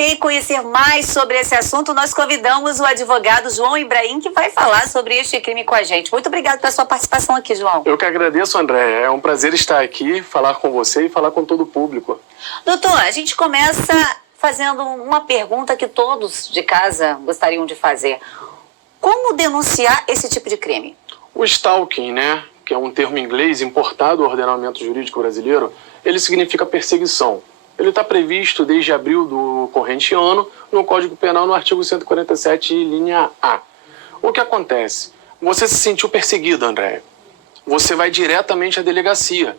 debater e conhecer mais sobre esse assunto, nós convidamos o advogado João Ibrahim, que vai falar sobre este crime com a gente. Muito obrigado pela sua participação aqui, João. Eu que agradeço, André. É um prazer estar aqui, falar com você e falar com todo o público. Doutor, a gente começa fazendo uma pergunta que todos de casa gostariam de fazer. Como denunciar esse tipo de crime? O stalking, né, que é um termo em inglês importado ao ordenamento jurídico brasileiro, ele significa perseguição. Ele está previsto desde abril do corrente ano no Código Penal, no artigo 147, linha A. O que acontece? Você se sentiu perseguido, André. Você vai diretamente à delegacia.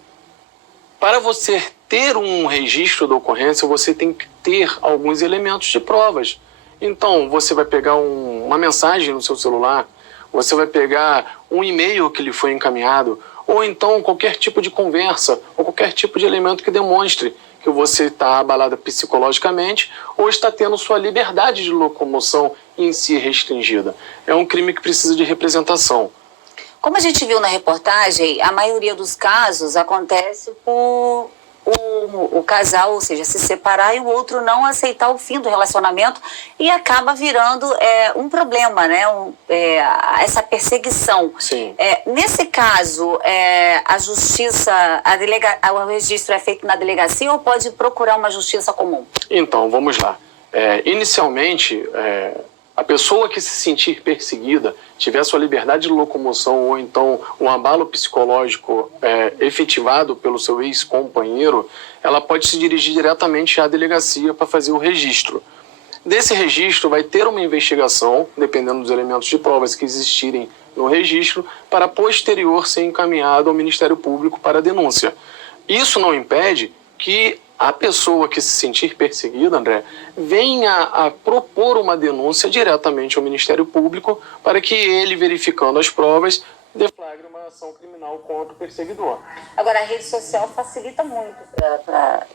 Para você ter um registro da ocorrência, você tem que ter alguns elementos de provas. Então, você vai pegar uma mensagem no seu celular, você vai pegar um e-mail que lhe foi encaminhado, ou então qualquer tipo de conversa, ou qualquer tipo de elemento que demonstre que você está abalada psicologicamente ou está tendo sua liberdade de locomoção em si restringida. É um crime que precisa de representação. Como a gente viu na reportagem, a maioria dos casos acontece por o casal, ou seja, se separar e o outro não aceitar o fim do relacionamento e acaba virando um problema, né? Essa perseguição. Sim. Nesse caso, a justiça, o registro é feito na delegacia ou pode procurar uma justiça comum? Então, vamos lá. Inicialmente, a pessoa que se sentir perseguida, tiver sua liberdade de locomoção ou então um abalo psicológico efetivado pelo seu ex-companheiro, ela pode se dirigir diretamente à delegacia para fazer o registro. Desse registro vai ter uma investigação, dependendo dos elementos de provas que existirem no registro, para posterior ser encaminhado ao Ministério Público para a denúncia. Isso não impede que a pessoa que se sentir perseguida, André, venha a propor uma denúncia diretamente ao Ministério Público para que ele, verificando as provas, deflagre uma ação criminal contra o perseguidor. Agora, a rede social facilita muito para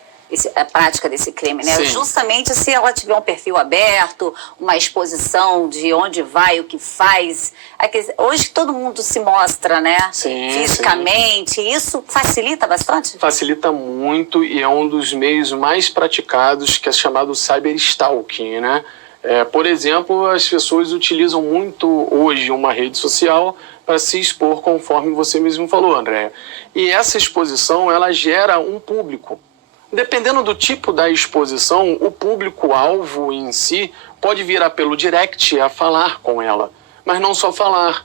a prática desse crime, né? Sim. Justamente se ela tiver um perfil aberto, uma exposição de onde vai, o que faz. Hoje todo mundo se mostra, né? Sim, fisicamente. Sim. Isso facilita bastante? Facilita muito e é um dos meios mais praticados, que é chamado cyberstalking, né? Por exemplo, as pessoas utilizam muito hoje uma rede social para se expor, conforme você mesmo falou, André. E essa exposição, ela gera um público. Dependendo do tipo da exposição, o público-alvo em si pode vir pelo direct a falar com ela. Mas não só falar.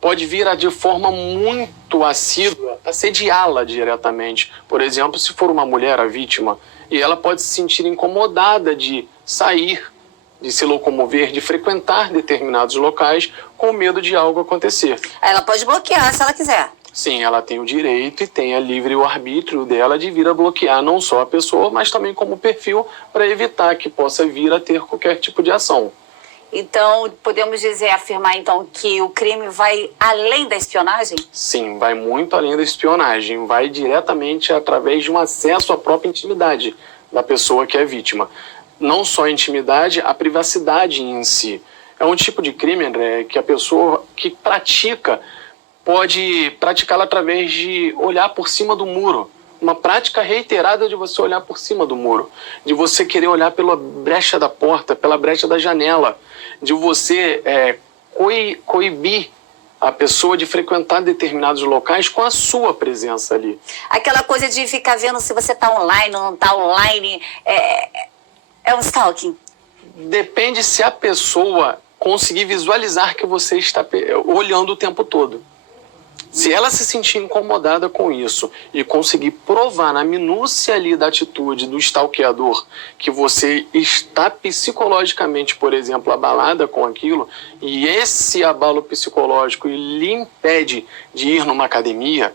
Pode vir de forma muito assídua assediá-la diretamente. Por exemplo, se for uma mulher a vítima, e ela pode se sentir incomodada de sair, de se locomover, de frequentar determinados locais com medo de algo acontecer. Ela pode bloquear se ela quiser. Sim, ela tem o direito e tem a livre o arbítrio dela de vir a bloquear não só a pessoa, mas também como perfil, para evitar que possa vir a ter qualquer tipo de ação. Então, podemos afirmar então que o crime vai além da espionagem? Sim, vai muito além da espionagem, vai diretamente através de um acesso à própria intimidade da pessoa que é vítima. Não só a intimidade, a privacidade em si. É um tipo de crime, André, que a pessoa que pratica pode praticá-la através de olhar por cima do muro. Uma prática reiterada de você olhar por cima do muro. De você querer olhar pela brecha da porta, pela brecha da janela. De você coibir a pessoa de frequentar determinados locais com a sua presença ali. Aquela coisa de ficar vendo se você está online ou não está online, é um stalking? Depende se a pessoa conseguir visualizar que você está olhando o tempo todo. Se ela se sentir incomodada com isso e conseguir provar na minúcia ali da atitude do stalkeador que você está psicologicamente, por exemplo, abalada com aquilo, e esse abalo psicológico lhe impede de ir numa academia,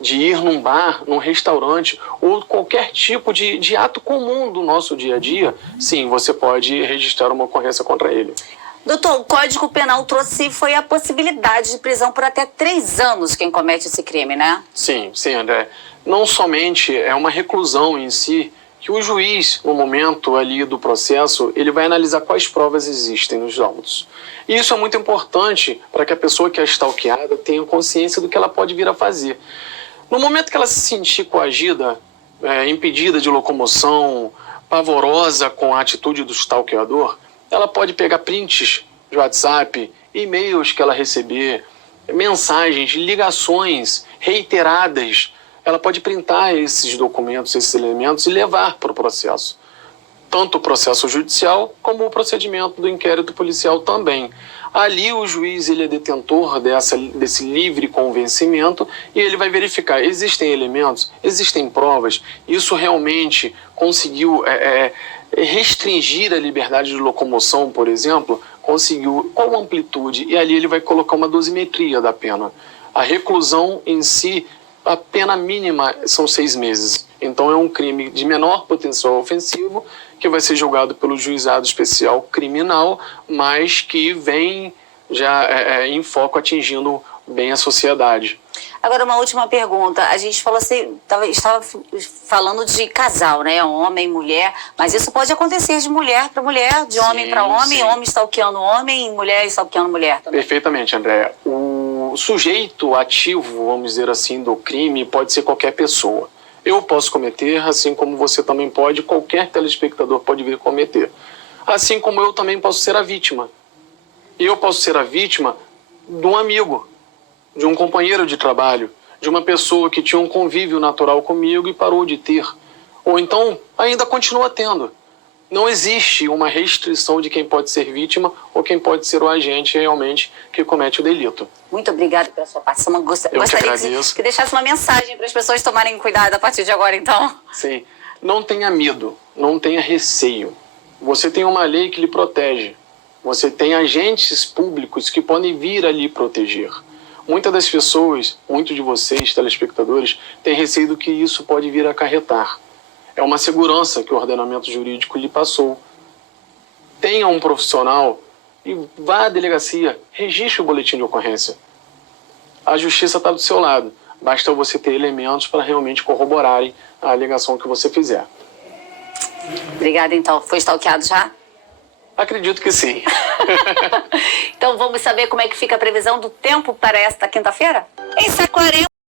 de ir num bar, num restaurante ou qualquer tipo de ato comum do nosso dia a dia, sim, você pode registrar uma ocorrência contra ele. Doutor, o Código Penal trouxe foi a possibilidade de prisão por até 3 anos quem comete esse crime, né? Sim, André. Não somente é uma reclusão em si, que o juiz, no momento ali do processo, ele vai analisar quais provas existem nos autos. E isso é muito importante para que a pessoa que é stalkeada tenha consciência do que ela pode vir a fazer. No momento que ela se sentir coagida, impedida de locomoção, pavorosa com a atitude do stalkeador, ela pode pegar prints de WhatsApp, e-mails que ela receber, mensagens, ligações reiteradas. Ela pode printar esses documentos, esses elementos e levar para o processo. Tanto o processo judicial como o procedimento do inquérito policial também. Ali o juiz ele é detentor desse livre convencimento e ele vai verificar, existem elementos, existem provas, isso realmente conseguiu restringir a liberdade de locomoção, por exemplo, conseguiu qual amplitude, e ali ele vai colocar uma dosimetria da pena. A reclusão em si, a pena mínima são 6 meses. Então é um crime de menor potencial ofensivo que vai ser julgado pelo juizado especial criminal, mas que vem já em foco atingindo bem a sociedade. Agora, uma última pergunta. A gente falou assim, estava falando de casal, né? Homem, mulher, mas isso pode acontecer de mulher para mulher, de homem para homem, homem stalkeando homem, mulher stalkeando mulher também. Perfeitamente, Andréa. O sujeito ativo, vamos dizer assim, do crime pode ser qualquer pessoa. Eu posso cometer, assim como você também pode, qualquer telespectador pode vir cometer. Assim como eu também posso ser a vítima. E eu posso ser a vítima de um amigo, de um companheiro de trabalho, de uma pessoa que tinha um convívio natural comigo e parou de ter. Ou então, ainda continua tendo. Não existe uma restrição de quem pode ser vítima ou quem pode ser o agente realmente que comete o delito. Muito obrigada pela sua participação. Gostaria que deixasse uma mensagem para as pessoas tomarem cuidado a partir de agora, então. Sim. Não tenha medo, não tenha receio. Você tem uma lei que lhe protege. Você tem agentes públicos que podem vir ali proteger. Muitas das pessoas, muitos de vocês, telespectadores, têm receio do que isso pode vir a acarretar. É uma segurança que o ordenamento jurídico lhe passou. Tenha um profissional e vá à delegacia, registre o boletim de ocorrência. A justiça está do seu lado. Basta você ter elementos para realmente corroborarem a alegação que você fizer. Obrigada, então. Foi stalkeado já? Acredito que sim. Então vamos saber como é que fica a previsão do tempo para esta quinta-feira? Em Saquarema.